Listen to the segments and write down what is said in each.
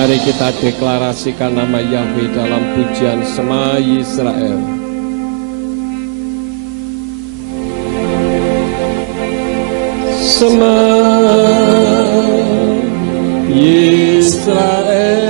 Mari kita deklarasikan nama Yahweh dalam pujian Shema Yisrael. Shema Yisrael,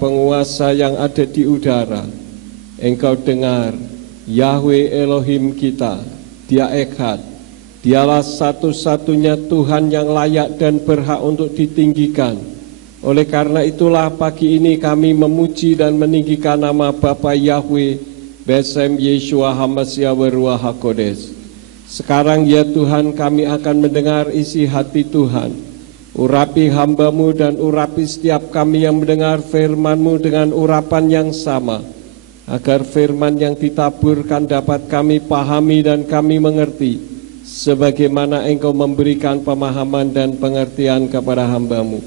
penguasa yang ada di udara, Engkau dengar, Yahweh Elohim kita, Dia Echad, Dialah satu-satunya Tuhan yang layak dan berhak untuk ditinggikan. Oleh karena itulah pagi ini kami memuji dan meninggikan nama Bapa Yahweh, Besem Yeshua HaMashiach Ruach HaKodesh. Sekarang ya Tuhan, kami akan mendengar isi hati Tuhan. Urapi hamba-Mu dan urapi setiap kami yang mendengar firman-Mu dengan urapan yang sama, agar firman yang ditaburkan dapat kami pahami dan kami mengerti, sebagaimana Engkau memberikan pemahaman dan pengertian kepada hamba-Mu.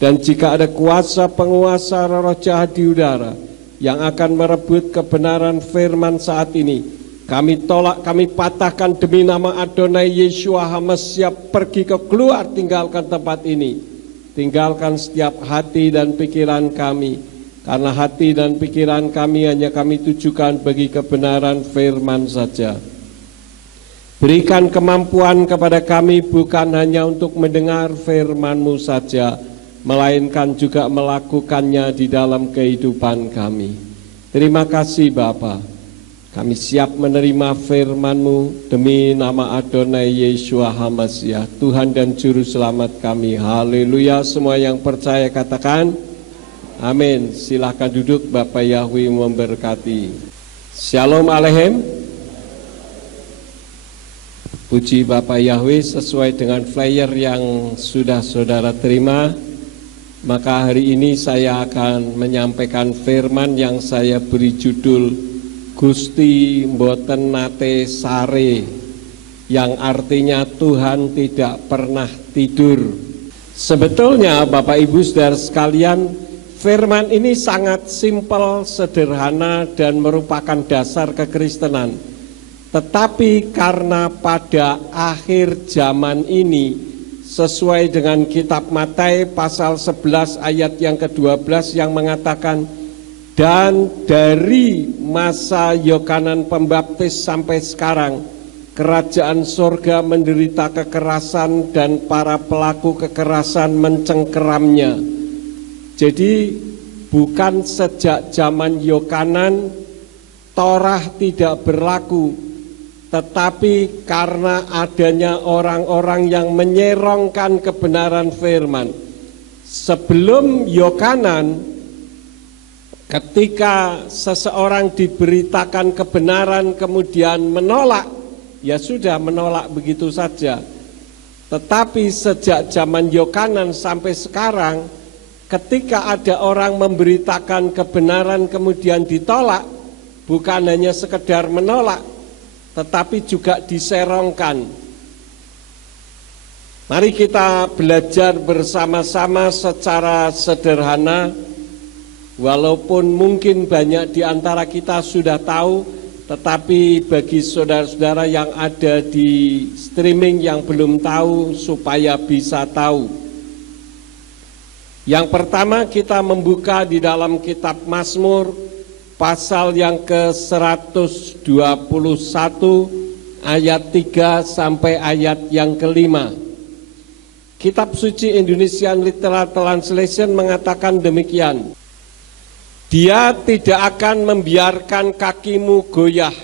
Dan jika ada kuasa penguasa roh jahat di udara yang akan merebut kebenaran firman saat ini, kami tolak, kami patahkan demi nama Adonai Yeshua HaMashiach. Pergi ke keluar, tinggalkan tempat ini. Tinggalkan setiap hati dan pikiran kami. Karena hati dan pikiran kami hanya kami tujukan bagi kebenaran firman saja. Berikan kemampuan kepada kami bukan hanya untuk mendengar firman-Mu saja, melainkan juga melakukannya di dalam kehidupan kami. Terima kasih Bapa. Kami siap menerima firman-Mu demi nama Adonai Yeshua HaMashiach, Tuhan dan Juru Selamat kami. Haleluya. Semua yang percaya katakan amin. Silahkan duduk, Bapak Yahweh memberkati. Shalom Aleichem. Puji Bapak Yahweh, sesuai dengan flyer yang sudah saudara terima, maka hari ini saya akan menyampaikan firman yang saya beri judul Gusti mboten nate sare, yang artinya Tuhan tidak pernah tidur. Sebetulnya Bapak Ibu Saudara sekalian, firman ini sangat simpel, sederhana dan merupakan dasar kekristenan. Tetapi karena pada akhir zaman ini, sesuai dengan kitab Matius pasal 11 ayat yang ke-12 yang mengatakan, dan dari masa Yohanes Pembaptis sampai sekarang, kerajaan sorga menderita kekerasan dan para pelaku kekerasan mencengkeramnya. Jadi bukan sejak zaman Yohanes Torah tidak berlaku, tetapi karena adanya orang-orang yang menyerongkan kebenaran firman. Sebelum Yohanes, ketika seseorang diberitakan kebenaran kemudian menolak, ya sudah menolak begitu saja. Tetapi sejak zaman Yohanes sampai sekarang, ketika ada orang memberitakan kebenaran kemudian ditolak, bukan hanya sekedar menolak, tetapi juga diserongkan. Mari kita belajar bersama-sama secara sederhana, walaupun mungkin banyak di antara kita sudah tahu, tetapi bagi saudara-saudara yang ada di streaming yang belum tahu, supaya bisa tahu. Yang pertama, kita membuka di dalam kitab Mazmur pasal yang ke-121 ayat 3 sampai ayat yang ke-5. Kitab Suci Indonesian Literal Translation mengatakan demikian. Dia tidak akan membiarkan kakimu goyah,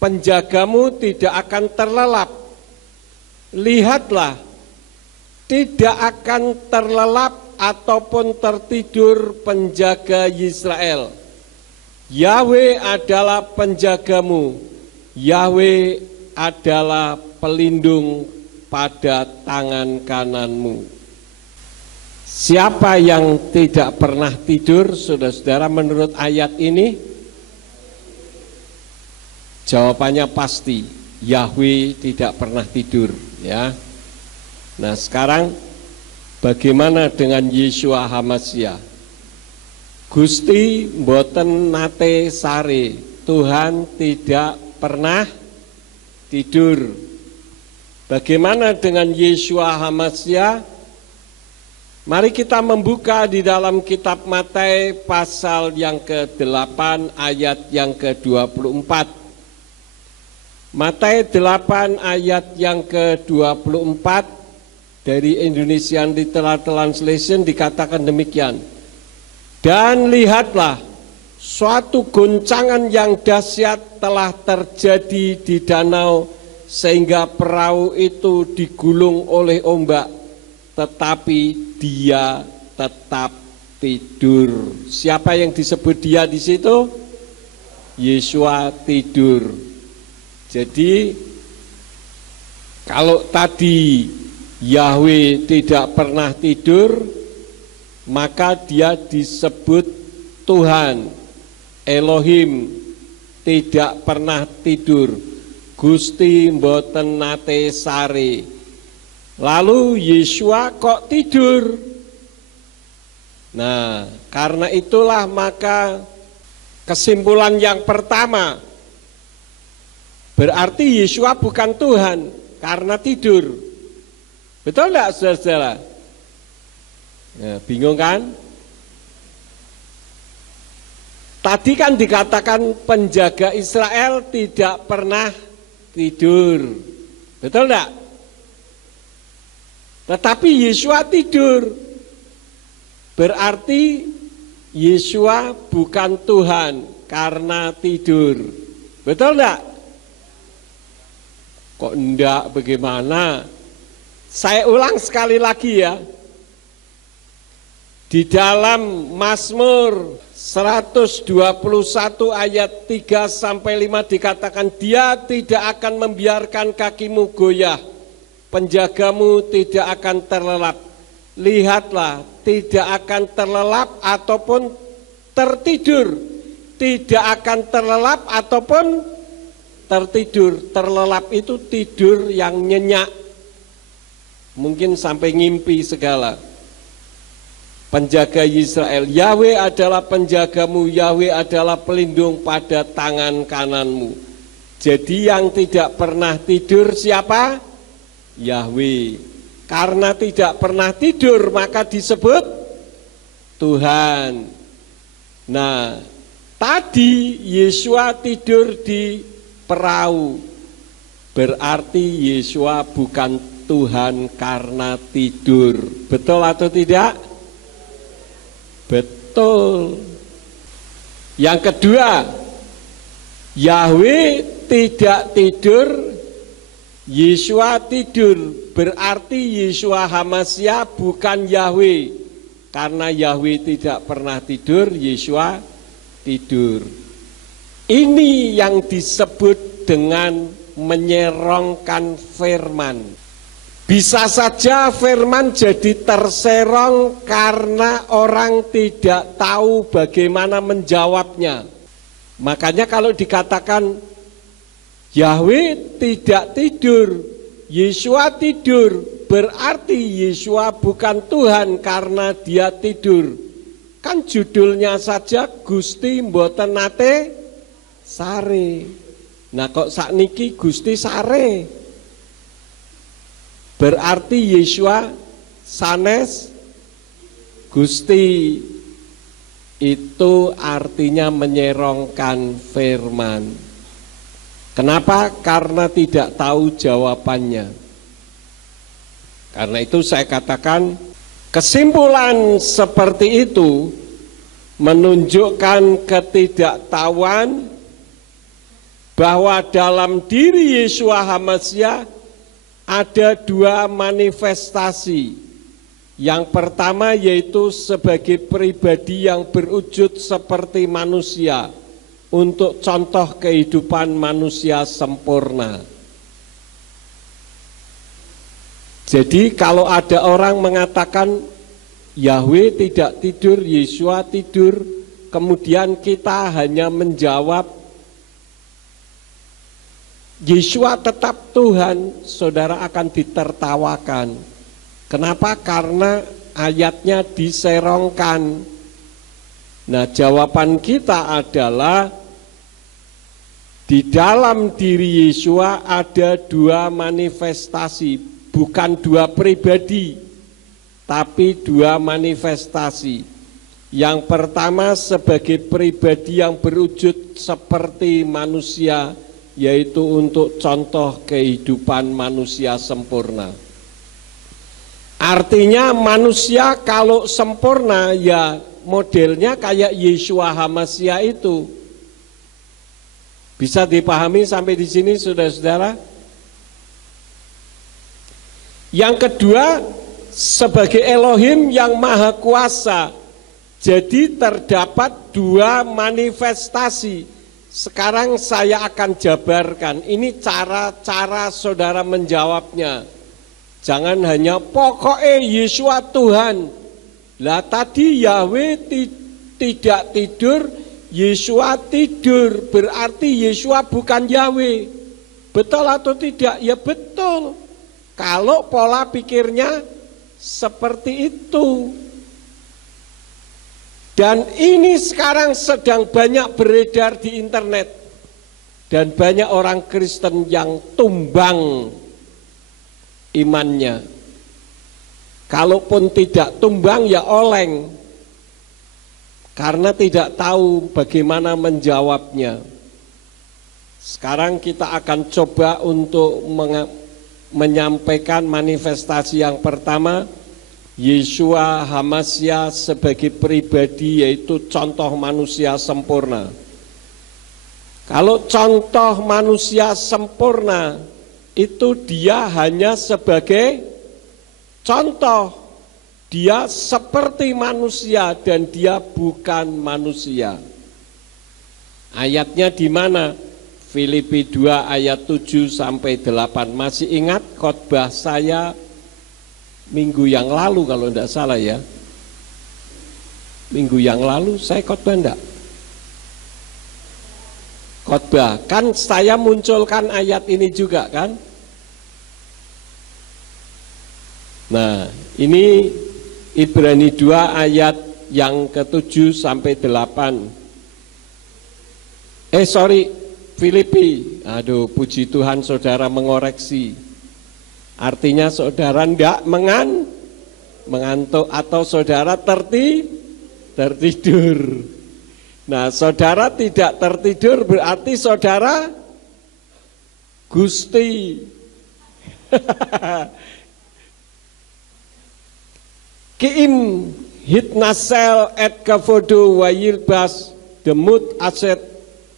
penjagamu tidak akan terlelap. Lihatlah, tidak akan terlelap ataupun tertidur penjaga Israel. Yahwe adalah penjagamu, Yahwe adalah pelindung pada tangan kananmu. Siapa yang tidak pernah tidur, saudara-saudara, menurut ayat ini? Jawabannya pasti, Yahwe tidak pernah tidur, ya. Nah, sekarang bagaimana dengan Yeshua HaMashiach? Gusti mboten nate sare, Tuhan tidak pernah tidur. Bagaimana dengan Yeshua HaMashiach? Mari kita membuka di dalam kitab Matius pasal yang ke-8 ayat yang ke-24. Matius 8 ayat yang ke-24 dari Indonesian Literal Translation dikatakan demikian. Dan lihatlah, suatu goncangan yang dahsyat telah terjadi di danau, sehingga perahu itu digulung oleh ombak, tetapi dia tetap tidur. Siapa yang disebut dia di situ? Yeshua tidur. Jadi kalau tadi Yahwe tidak pernah tidur, maka dia disebut Tuhan. Elohim tidak pernah tidur. Gusti mboten nate sare. Lalu Yeshua kok tidur? Nah, karena itulah maka kesimpulan yang pertama, berarti Yeshua bukan Tuhan karena tidur. Betul enggak, saudara-saudara? Ya, bingung kan? Tadi kan dikatakan penjaga Israel tidak pernah tidur. Betul enggak? Tetapi Yeshua tidur. Berarti Yeshua bukan Tuhan karena tidur. Betul enggak? Kok enggak, bagaimana? Saya ulang sekali lagi ya. Di dalam Mazmur 121 ayat 3 sampai 5 dikatakan, dia tidak akan membiarkan kakimu goyah, penjagamu tidak akan terlelap. Lihatlah, tidak akan terlelap ataupun tertidur. Tidak akan terlelap ataupun tertidur. Terlelap itu tidur yang nyenyak, mungkin sampai ngimpi segala. Penjaga Israel, Yahwe adalah penjagamu, Yahwe adalah pelindung pada tangan kananmu. Jadi yang tidak pernah tidur siapa? Yahwe. Karena tidak pernah tidur maka disebut Tuhan. Nah, tadi Yeshua tidur di perahu. Berarti Yeshua bukan Tuhan karena tidur. Betul atau tidak? Betul. Yang kedua, Yahwe tidak tidur, Yeshua tidur. Berarti Yeshua HaMashiach bukan Yahwe. Karena Yahwe tidak pernah tidur, Yeshua tidur. Ini yang disebut dengan menyerongkan firman. Bisa saja firman jadi terserong karena orang tidak tahu bagaimana menjawabnya. Makanya kalau dikatakan Yahweh tidak tidur, Yeshua tidur, berarti Yeshua bukan Tuhan karena dia tidur. Kan judulnya saja Gusti mboten nate sare. Nah kok sakniki Gusti sare? Berarti Yeshua sanes Gusti, itu artinya menyerongkan firman. Kenapa? Karena tidak tahu jawabannya. Karena itu saya katakan kesimpulan seperti itu menunjukkan ketidaktahuan bahwa dalam diri Yeshua HaMashiach ada dua manifestasi. Yang pertama yaitu sebagai pribadi yang berwujud seperti manusia untuk contoh kehidupan manusia sempurna. Jadi kalau ada orang mengatakan Yahweh tidak tidur, Yeshua tidur, kemudian kita hanya menjawab Yeshua tetap Tuhan, saudara akan ditertawakan. Kenapa? Karena ayatnya diserongkan. Nah, jawaban kita adalah di dalam diri Yeshua ada dua manifestasi, bukan dua pribadi, tapi dua manifestasi. Yang pertama sebagai pribadi yang berwujud seperti manusia, yaitu untuk contoh kehidupan manusia sempurna. Artinya manusia kalau sempurna ya modelnya kayak Yeshua HaMashiach itu. Bisa dipahami sampai di sini saudara-saudara? Yang kedua, sebagai Elohim yang maha kuasa. Jadi terdapat dua manifestasi. Sekarang saya akan jabarkan. Ini cara-cara saudara menjawabnya. Jangan hanya pokoknya Yeshua Tuhan. Lah tadi Yahweh tidak tidur, Yeshua tidur, berarti Yeshua bukan Yahweh. Betul atau tidak? Ya betul. Kalau pola pikirnya seperti itu. Dan ini sekarang sedang banyak beredar di internet. Dan banyak orang Kristen yang tumbang imannya. Kalaupun tidak tumbang ya oleng. Karena tidak tahu bagaimana menjawabnya. Sekarang kita akan coba untuk menyampaikan manifestasi yang pertama, Yeshua HaMashiach sebagai pribadi yaitu contoh manusia sempurna. Kalau contoh manusia sempurna itu dia hanya sebagai contoh, dia seperti manusia dan dia bukan manusia. Ayatnya di mana? Filipi 2 ayat 7 sampai 8. Masih ingat khotbah saya minggu yang lalu kalau tidak salah ya? Minggu yang lalu saya khotbah enggak? Khotbah, kan saya munculkan ayat ini juga kan? Nah, ini Ibrani 2 ayat yang ke-7 sampai 8. Filipi. Aduh, puji Tuhan saudara mengoreksi. Artinya saudara enggak mengantuk atau saudara tertidur. Nah, saudara tidak tertidur berarti saudara Gusti. Kiim hitnasel et kavodo wayilbas demut aset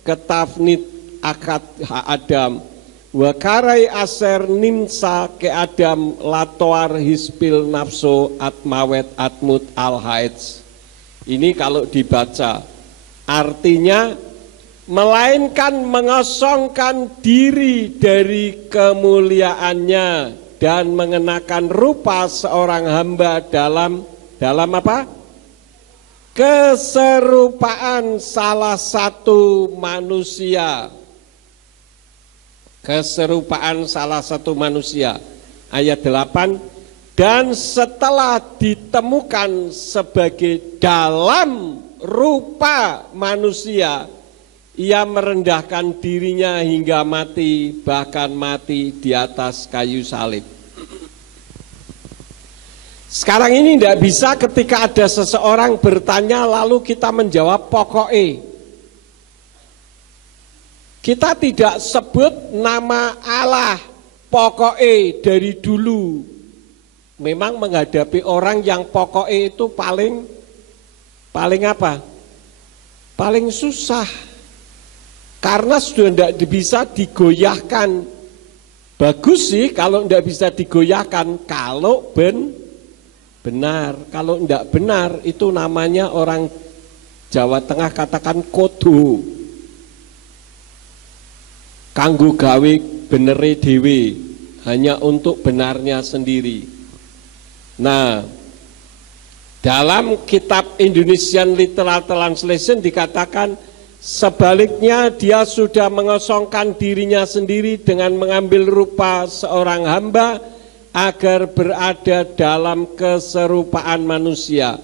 ketafnit akad ha-adam wakarai aser nimsa ke adam latoar hispil nafso atmawet atmut al-haidz. Ini kalau dibaca artinya melainkan mengosongkan diri dari kemuliaannya dan mengenakan rupa seorang hamba dalam apa? Keserupaan salah satu manusia. keserupaan salah satu manusia. Ayat 8, dan setelah ditemukan sebagai dalam rupa manusia, ia merendahkan dirinya hingga mati, bahkan mati di atas kayu salib. Sekarang ini tidak bisa ketika ada seseorang bertanya lalu kita menjawab pokoknya. Kita tidak sebut nama Allah pokoknya dari dulu. Memang menghadapi orang yang pokoknya itu paling apa? Paling susah. Karena sudah tidak bisa digoyahkan. Bagus sih kalau tidak bisa digoyahkan, kalau benar. Kalau tidak benar itu namanya orang Jawa Tengah katakan kodo. Kanggo gawe benere dewe, hanya untuk benarnya sendiri. Nah, dalam kitab Indonesian Literal Translation dikatakan sebaliknya dia sudah mengosongkan dirinya sendiri dengan mengambil rupa seorang hamba agar berada dalam keserupaan manusia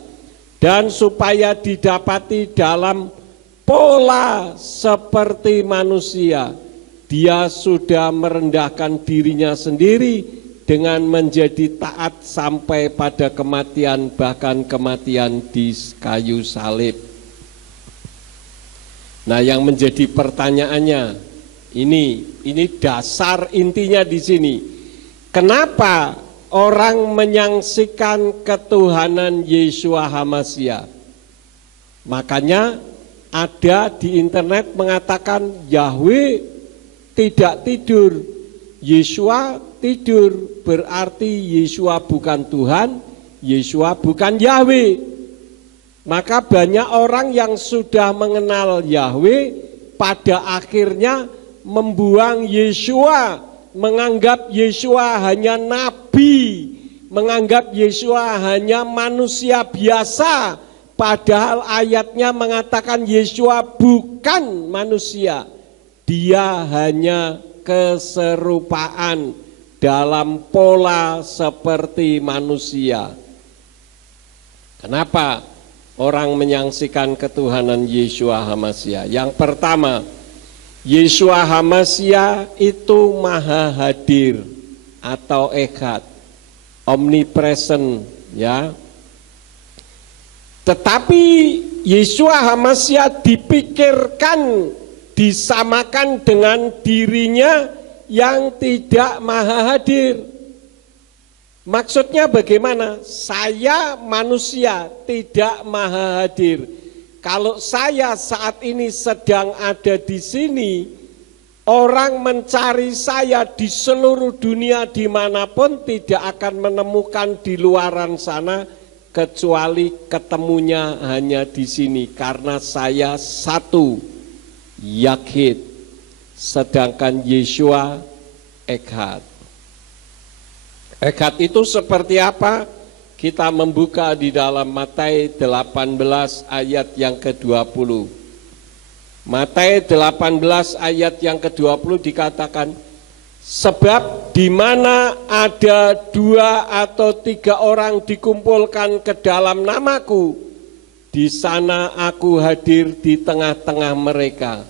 dan supaya didapati dalam pola seperti manusia. Dia sudah merendahkan dirinya sendiri dengan menjadi taat sampai pada kematian, bahkan kematian di kayu salib. Nah, yang menjadi pertanyaannya, ini dasar intinya di sini. Kenapa orang menyaksikan ketuhanan Yeshua HaMashiach? Makanya ada di internet mengatakan Yahweh tidak tidur, Yeshua tidur, berarti Yeshua bukan Tuhan, Yeshua bukan Yahweh. Maka banyak orang yang sudah mengenal Yahweh pada akhirnya membuang Yeshua, menganggap Yeshua hanya nabi, menganggap Yeshua hanya manusia biasa, padahal ayatnya mengatakan Yeshua bukan manusia. Dia hanya keserupaan dalam pola seperti manusia. Kenapa orang menyaksikan ketuhanan Yeshua HaMashiach? Yang pertama, Yeshua HaMashiach itu maha hadir atau echad, omnipresent, ya. Tetapi Yeshua HaMashiach dipikirkan disamakan dengan dirinya yang tidak maha hadir. Maksudnya bagaimana? Saya manusia tidak maha hadir. Kalau saya saat ini sedang ada di sini, orang mencari saya di seluruh dunia dimanapun tidak akan menemukan di luaran sana, kecuali ketemunya hanya di sini, karena saya satu, Yakhid, sedangkan Yeshua Echad. Echad itu seperti apa? Kita membuka di dalam Matius 18 ayat yang ke-20. Matius 18 ayat yang ke-20 dikatakan, sebab di mana ada 2 atau 3 orang dikumpulkan ke dalam namaku, di sana aku hadir di tengah-tengah mereka.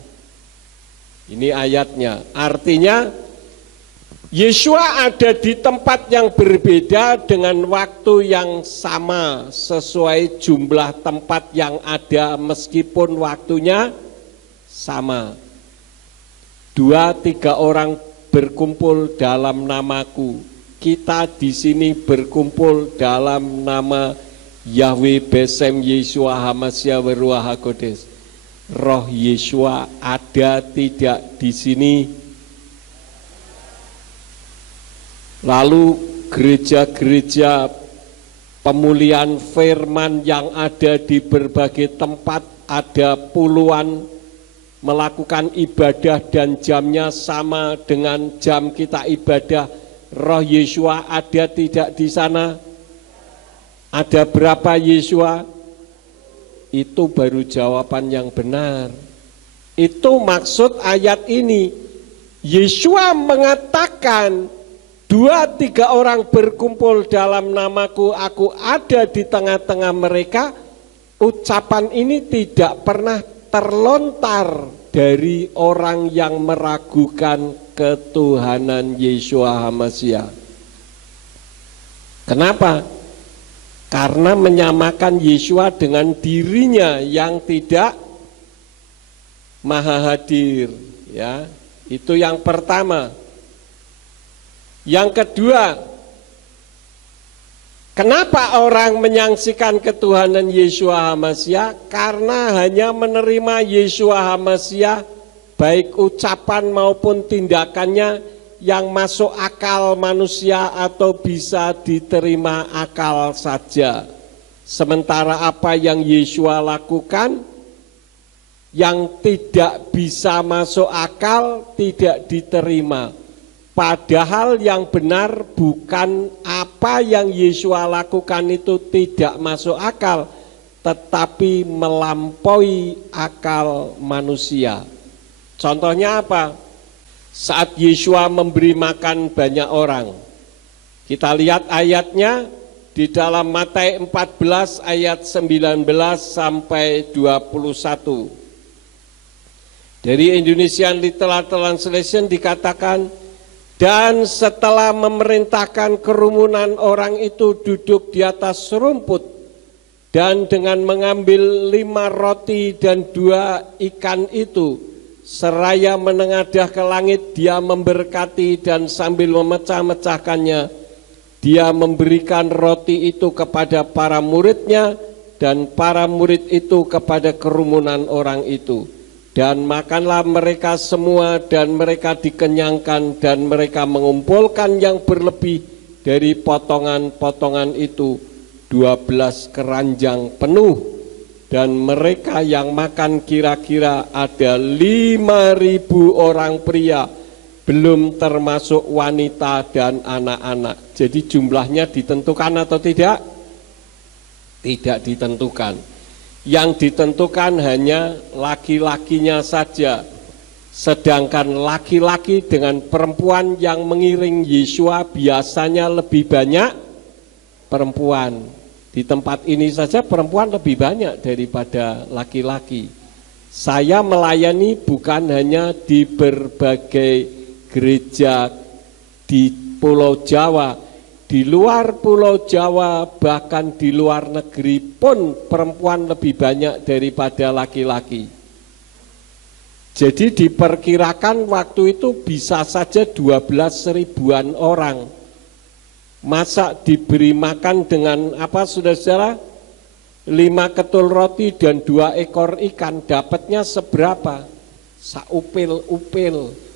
Ini ayatnya. Artinya Yeshua ada di tempat yang berbeda dengan waktu yang sama, sesuai jumlah tempat yang ada meskipun waktunya sama. 2-3 orang berkumpul dalam namaku. Kita di sini berkumpul dalam nama Yahweh Besem Yeshua HaMashiach Ruach HaKodesh. Roh Yeshua ada tidak di sini? Lalu gereja-gereja pemulihan firman yang ada di berbagai tempat, ada puluhan, melakukan ibadah dan jamnya sama dengan jam kita ibadah. Roh Yeshua ada tidak di sana? Ada berapa Yeshua? Itu baru jawaban yang benar. Itu maksud ayat ini. Yesua mengatakan, 2-3 orang berkumpul dalam namaku, aku ada di tengah-tengah mereka. Ucapan ini tidak pernah terlontar dari orang yang meragukan ketuhanan Yeshua HaMashiach. Kenapa? Karena menyamakan Yeshua dengan dirinya yang tidak maha hadir, ya. Itu yang pertama. Yang kedua, kenapa orang menyaksikan ketuhanan Yeshua HaMashiach? Karena hanya menerima Yeshua HaMashiach, baik ucapan maupun tindakannya yang masuk akal manusia atau bisa diterima akal saja. Sementara apa yang Yeshua lakukan yang tidak bisa masuk akal tidak diterima. Padahal yang benar bukan apa yang Yeshua lakukan itu tidak masuk akal, tetapi melampaui akal manusia. Contohnya apa? Saat Yeshua memberi makan banyak orang. Kita lihat ayatnya di dalam Matius 14 ayat 19 sampai 21. Dari Indonesian Literal Translation dikatakan, dan setelah memerintahkan kerumunan orang itu duduk di atas rumput, dan dengan mengambil 5 roti dan 2 ikan itu, seraya menengadah ke langit, dia memberkati dan sambil memecah-mecahkannya, dia memberikan roti itu kepada para muridnya, dan para murid itu kepada kerumunan orang itu. Dan makanlah mereka semua, dan mereka dikenyangkan, dan mereka mengumpulkan yang berlebih dari potongan-potongan itu 12 keranjang penuh. Dan mereka yang makan kira-kira ada 5.000 orang pria, belum termasuk wanita dan anak-anak. Jadi jumlahnya ditentukan atau tidak? Tidak ditentukan. Yang ditentukan hanya laki-lakinya saja. Sedangkan laki-laki dengan perempuan yang mengiring Yeshua biasanya lebih banyak perempuan. Di tempat ini saja perempuan lebih banyak daripada laki-laki. Saya melayani bukan hanya di berbagai gereja di Pulau Jawa, di luar Pulau Jawa, bahkan di luar negeri pun perempuan lebih banyak daripada laki-laki. Jadi diperkirakan waktu itu bisa saja 12.000-an orang. Masa diberi makan dengan apa saudara-saudara? 5 ketul roti dan 2 ekor ikan, dapatnya seberapa? Saupil-upil.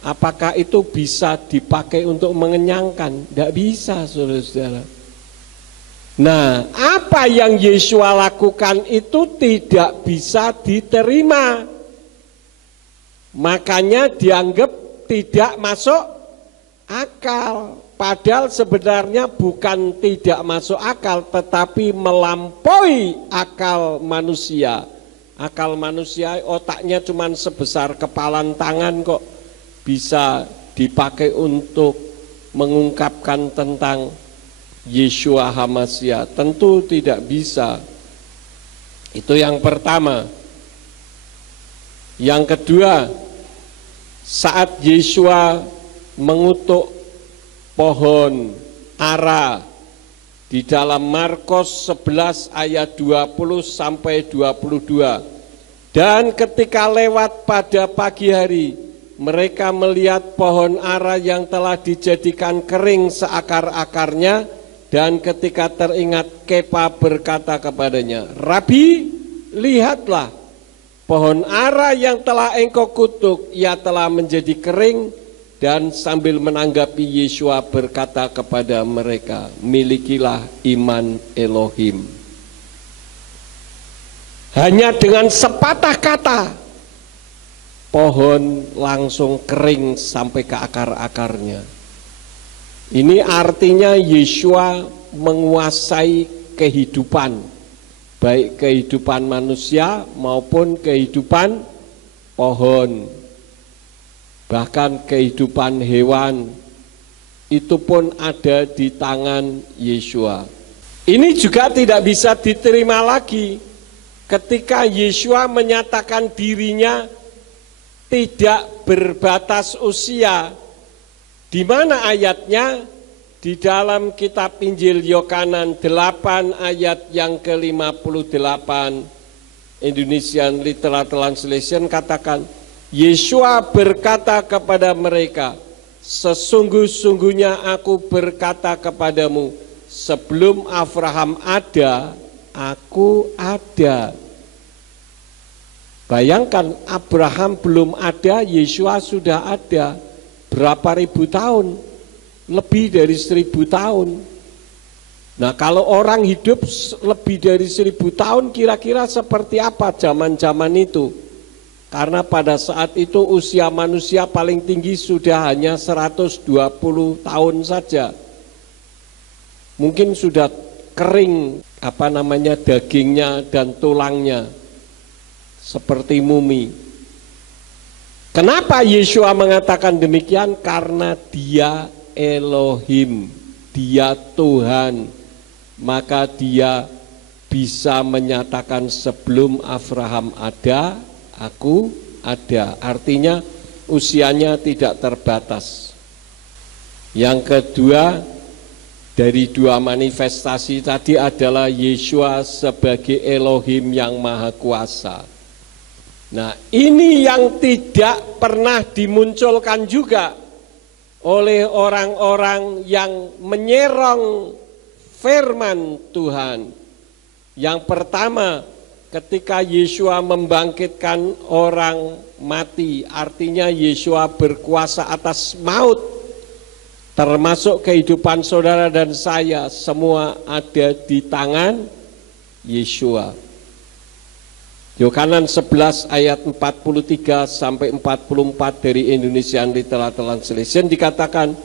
Apakah itu bisa dipakai untuk mengenyangkan? Tidak bisa, saudara-saudara. Nah, apa yang Yeshua lakukan itu tidak bisa diterima. Makanya dianggap tidak masuk akal. Padahal sebenarnya bukan tidak masuk akal, tetapi melampaui akal manusia. Akal manusia otaknya cuma sebesar kepalan tangan kok, bisa dipakai untuk mengungkapkan tentang Yeshua HaMashiach. Tentu tidak bisa. Itu yang pertama. Yang kedua, saat Yeshua mengutuk pohon ara di dalam Markus 11 ayat 20 sampai 22. Dan ketika lewat pada pagi hari, mereka melihat pohon ara yang telah dijadikan kering seakar-akarnya, dan ketika teringat, Kepa berkata kepadanya, Rabi, lihatlah, pohon ara yang telah engkau kutuk, ia telah menjadi kering. Dan sambil menanggapi, Yeshua berkata kepada mereka, milikilah iman Elohim. Hanya dengan sepatah kata, pohon langsung kering sampai ke akar-akarnya. Ini artinya Yeshua menguasai kehidupan, baik kehidupan manusia maupun kehidupan pohon. bahkan kehidupan hewan itu pun ada di tangan Yeshua. Ini juga tidak bisa diterima lagi ketika Yeshua menyatakan dirinya tidak berbatas usia, di mana ayatnya di dalam kitab Injil Yohanes 8 ayat yang ke-58, Indonesian Literal Translation katakan, Yeshua berkata kepada mereka, sesungguh-sungguhnya aku berkata kepadamu, sebelum Abraham ada, aku ada. Bayangkan, Abraham belum ada, Yeshua sudah ada. Berapa ribu tahun? Lebih dari 1000 tahun. Nah, kalau orang hidup lebih dari 1000 tahun, kira-kira seperti apa zaman-zaman itu? Karena pada saat itu usia manusia paling tinggi sudah hanya 120 tahun saja. Mungkin sudah kering dagingnya dan tulangnya seperti mumi. Kenapa Yeshua mengatakan demikian? Karena dia Elohim, dia Tuhan, maka dia bisa menyatakan sebelum Abraham ada, aku ada. Artinya usianya tidak terbatas. Yang kedua, dari dua manifestasi tadi adalah Yeshua sebagai Elohim yang Maha Kuasa. Nah, ini yang tidak pernah dimunculkan juga oleh orang-orang yang menyerong firman Tuhan. Yang pertama, ketika Yeshua membangkitkan orang mati, artinya Yeshua berkuasa atas maut, termasuk kehidupan saudara dan saya, semua ada di tangan Yeshua. Yohanes 11 ayat 43 sampai 44 dari Indonesian Literal Translation dikatakan,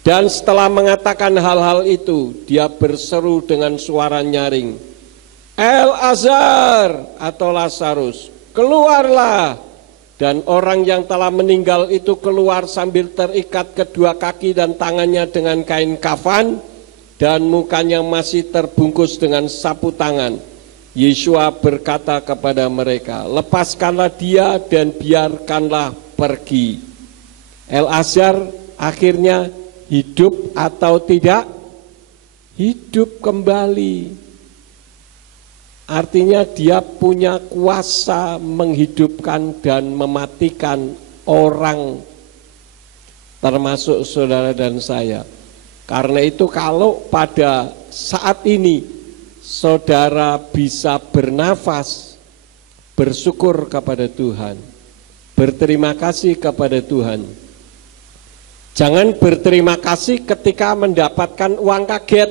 dan setelah mengatakan hal-hal itu, dia berseru dengan suara nyaring, El-Azar atau Lazarus, keluarlah. Dan orang yang telah meninggal itu keluar sambil terikat kedua kaki dan tangannya dengan kain kafan, dan mukanya masih terbungkus dengan sapu tangan. Yeshua berkata kepada mereka, lepaskanlah dia dan biarkanlah pergi. El-Azar akhirnya hidup atau tidak? Hidup kembali. Artinya dia punya kuasa menghidupkan dan mematikan orang, termasuk saudara dan saya. Karena itu kalau pada saat ini saudara bisa bernafas, bersyukur kepada Tuhan, berterima kasih kepada Tuhan. Jangan berterima kasih ketika mendapatkan uang kaget,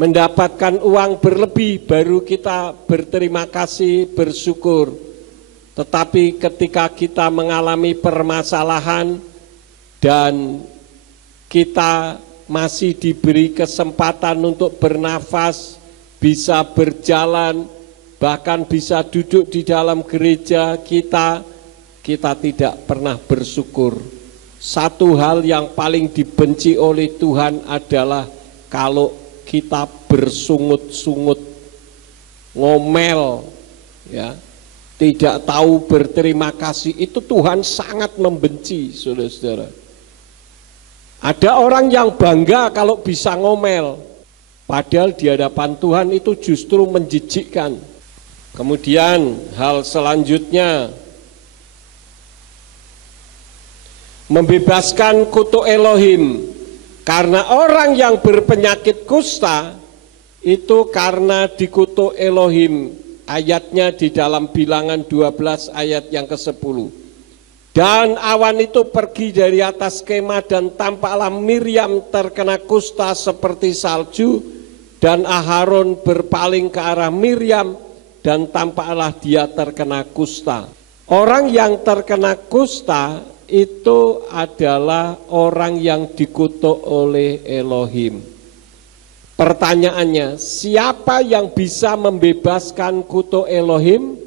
mendapatkan uang berlebih baru kita berterima kasih, bersyukur. Tetapi ketika kita mengalami permasalahan dan kita masih diberi kesempatan untuk bernafas, bisa berjalan, bahkan bisa duduk di dalam gereja kita tidak pernah bersyukur. Satu hal yang paling dibenci oleh Tuhan adalah kalau kita bersungut-sungut, ngomel, ya, tidak tahu berterima kasih. Itu Tuhan sangat membenci, saudara-saudara. Ada orang yang bangga kalau bisa ngomel, padahal di hadapan Tuhan itu justru menjijikkan. Kemudian hal selanjutnya, membebaskan kutuk Elohim. Karena orang yang berpenyakit kusta itu karena dikutuk Elohim. Ayatnya di dalam Bilangan 12 ayat yang ke-10. Dan awan itu pergi dari atas kemah dan tampaklah Miriam terkena kusta seperti salju, dan Aharon berpaling ke arah Miriam dan tampaklah dia terkena kusta. Orang yang terkena kusta itu adalah orang yang dikutuk oleh Elohim. Pertanyaannya, siapa yang bisa membebaskan kutuk Elohim?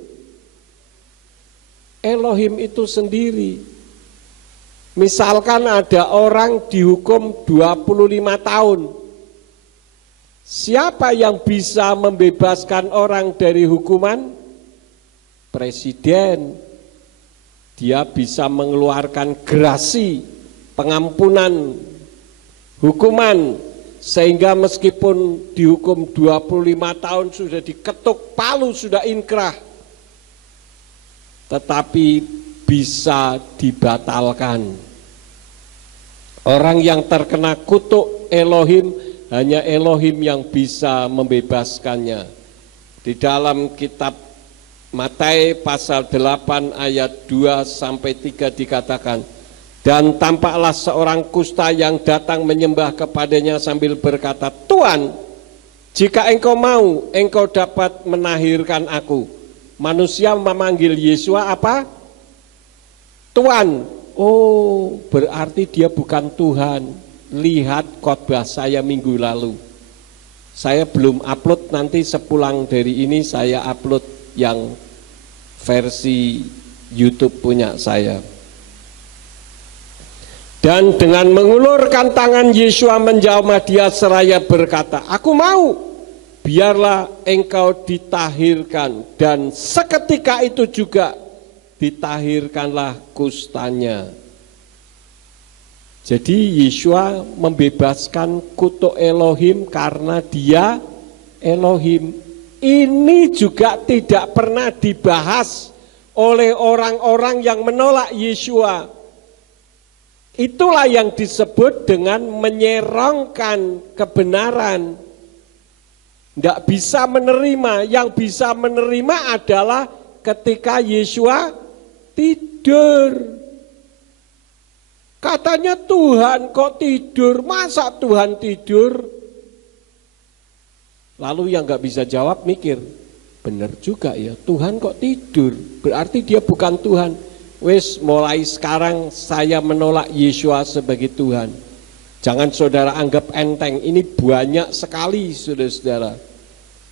Elohim itu sendiri. Misalkan ada orang dihukum 25 tahun. Siapa yang bisa membebaskan orang dari hukuman? Presiden. Dia bisa mengeluarkan gerasi, pengampunan, hukuman, sehingga meskipun dihukum 25 tahun sudah diketuk palu, sudah inkrah, tetapi bisa dibatalkan. Orang yang terkena kutuk Elohim, hanya Elohim yang bisa membebaskannya. Di dalam kitab Matius pasal 8 ayat 2-3 dikatakan, dan tampaklah seorang kusta yang datang menyembah kepadanya sambil berkata, Tuhan, jika engkau mau, engkau dapat menahirkan aku. Manusia memanggil Yesus apa? Tuhan. Oh, berarti dia bukan Tuhan. Lihat khotbah saya minggu lalu. Saya belum upload, nanti sepulang dari ini saya upload yang versi YouTube punya saya. Dan dengan mengulurkan tangan Yesus menjamah dia seraya berkata, aku mau, biarlah engkau ditahirkan. Dan seketika itu juga ditahirkanlah kustanya. Jadi Yeshua membebaskan kutuk Elohim karena dia Elohim. Ini juga tidak pernah dibahas oleh orang-orang yang menolak Yeshua. Itulah yang disebut dengan menyerongkan kebenaran. Tidak bisa menerima. Yang bisa menerima adalah ketika Yeshua tidur. Katanya Tuhan kok tidur, masa Tuhan tidur? Lalu yang nggak bisa jawab mikir, benar juga ya, Tuhan kok tidur, berarti dia bukan Tuhan. Wes, mulai sekarang saya menolak Yeshua sebagai Tuhan. Jangan saudara anggap enteng, ini banyak sekali saudara-saudara.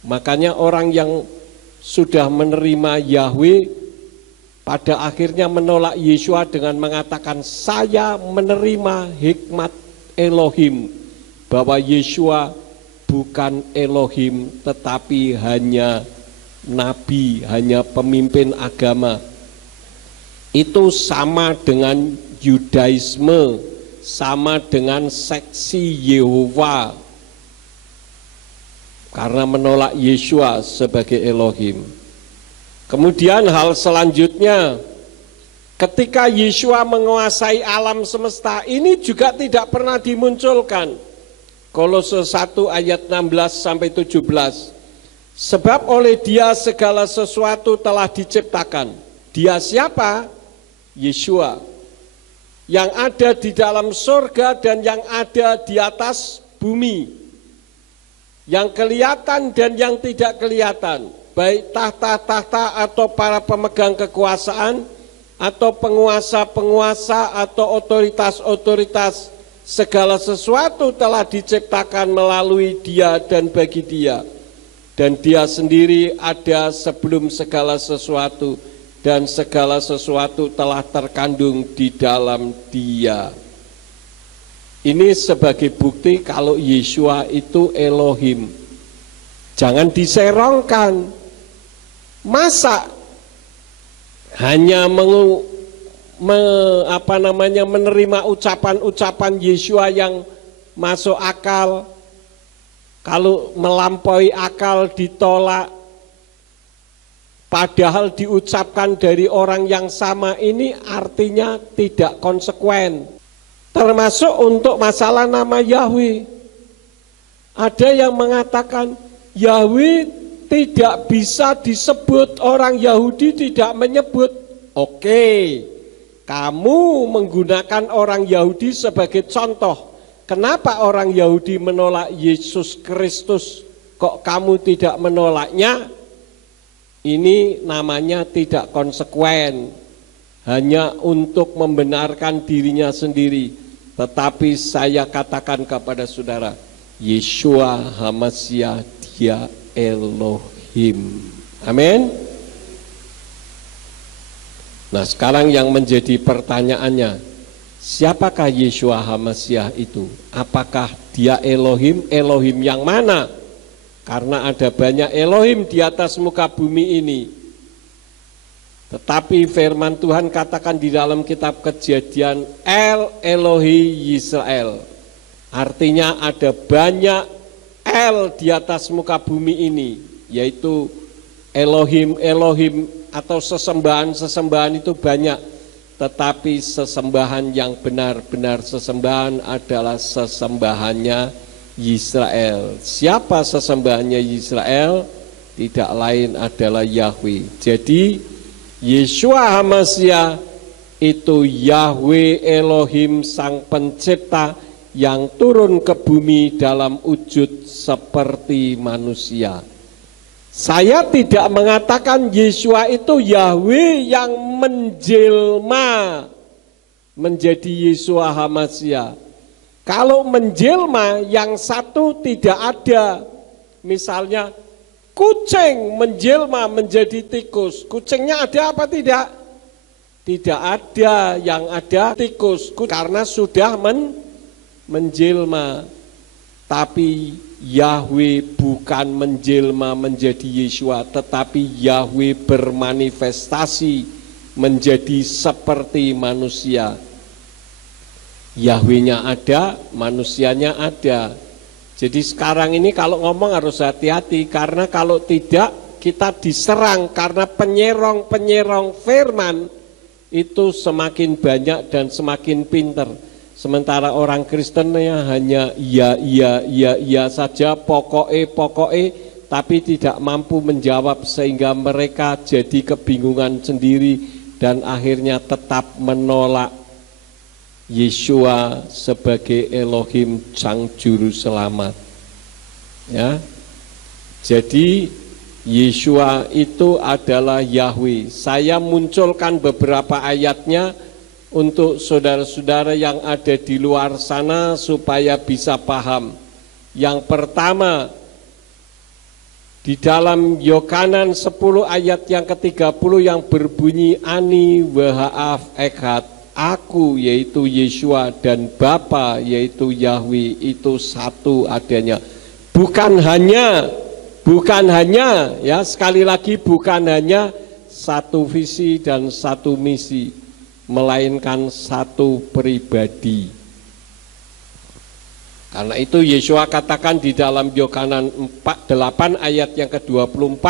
Makanya orang yang sudah menerima Yahweh pada akhirnya menolak Yeshua dengan mengatakan, saya menerima hikmat Elohim, bahwa Yeshua bukan Elohim tetapi hanya nabi, hanya pemimpin agama. Itu sama dengan Yudaisme, sama dengan seksi Yehova, karena menolak Yeshua sebagai Elohim. Kemudian hal selanjutnya, ketika Yeshua menguasai alam semesta, ini juga tidak pernah dimunculkan. Kolose 1 ayat 16-17. Sebab oleh dia segala sesuatu telah diciptakan. Dia siapa? Yeshua. Yang ada di dalam surga dan yang ada di atas bumi. Yang kelihatan dan yang tidak kelihatan. Baik tahta-tahta atau para pemegang kekuasaan, atau penguasa-penguasa atau otoritas-otoritas. Segala sesuatu telah diciptakan melalui dia dan bagi dia. Dan dia sendiri ada sebelum segala sesuatu. Dan segala sesuatu telah terkandung di dalam dia. Ini sebagai bukti kalau Yeshua itu Elohim. Jangan diserongkan. Masa hanya menerima ucapan-ucapan Yeshua yang masuk akal, kalau melampaui akal ditolak, padahal diucapkan dari orang yang sama, ini artinya tidak konsekuen. Termasuk untuk masalah nama Yahweh. Ada yang mengatakan Yahweh tidak bisa disebut, orang Yahudi tidak menyebut. Oke, kamu menggunakan orang Yahudi sebagai contoh. Kenapa orang Yahudi menolak Yesus Kristus, kok kamu tidak menolaknya? Ini namanya tidak konsekuen, hanya untuk membenarkan dirinya sendiri. Tetapi saya katakan kepada saudara, Yeshua HaMashiach dia Elohim. Amin. Nah, sekarang yang menjadi pertanyaannya, siapakah Yeshua HaMasiah itu? Apakah dia Elohim? Elohim yang mana? Karena ada banyak Elohim di atas muka bumi ini. Tetapi firman Tuhan katakan di dalam kitab Kejadian, El Elohi Yisrael. Artinya ada banyak El di atas muka bumi ini, yaitu Elohim atau sesembahan itu banyak. Tetapi sesembahan yang benar-benar sesembahan adalah sesembahannya Yisrael. Siapa sesembahannya Yisrael? Tidak lain adalah Yahweh. Jadi Yeshua HaMasiah itu Yahweh Elohim Sang Pencipta yang turun ke bumi dalam wujud seperti manusia. Saya tidak mengatakan Yeshua itu Yahweh yang menjelma menjadi Yeshua HaMasiah. Kalau menjelma yang satu tidak ada. Misalnya kucing menjelma menjadi tikus. Kucingnya ada apa tidak? Tidak ada, yang ada tikus karena sudah menjelma. Tapi Yahweh bukan menjelma menjadi Yeshua, tetapi Yahweh bermanifestasi menjadi seperti manusia. Yahwehnya ada, manusianya ada. Jadi sekarang ini kalau ngomong harus hati-hati, karena kalau tidak kita diserang karena penyerong-penyerong firman itu semakin banyak dan semakin pinter. Sementara orang Kristennya hanya iya saja, pokoknya, tapi tidak mampu menjawab sehingga mereka jadi kebingungan sendiri dan akhirnya tetap menolak Yeshua sebagai Elohim Sang Juru Selamat. Ya. Jadi Yeshua itu adalah Yahweh. Saya munculkan beberapa ayatnya untuk saudara-saudara yang ada di luar sana supaya bisa paham. Yang pertama, di dalam Yohanan 10 ayat yang ke-30 yang berbunyi Ani Wahaf Echad, aku yaitu Yeshua dan Bapa yaitu Yahweh itu satu adanya. Bukan hanya ya, sekali lagi bukan hanya satu visi dan satu misi, melainkan satu pribadi. Karena itu Yeshua katakan di dalam Yohanan 8 ayat yang ke-24,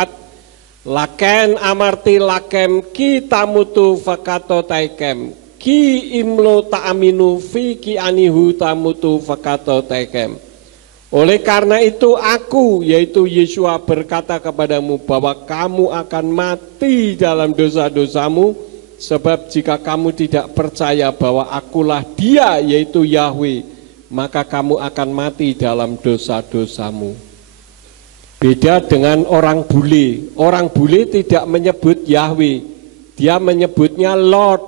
laken amarti lakem ki tamutu fakato taikem ki imlo ta'aminu fi ki anihu tamutu fakato taikem. Oleh karena itu aku, yaitu Yeshua berkata kepadamu bahwa kamu akan mati dalam dosa-dosamu, sebab jika kamu tidak percaya bahwa akulah Dia, yaitu Yahweh, maka kamu akan mati dalam dosa-dosamu. Beda dengan orang bule. Orang bule tidak menyebut Yahweh, dia menyebutnya Lord.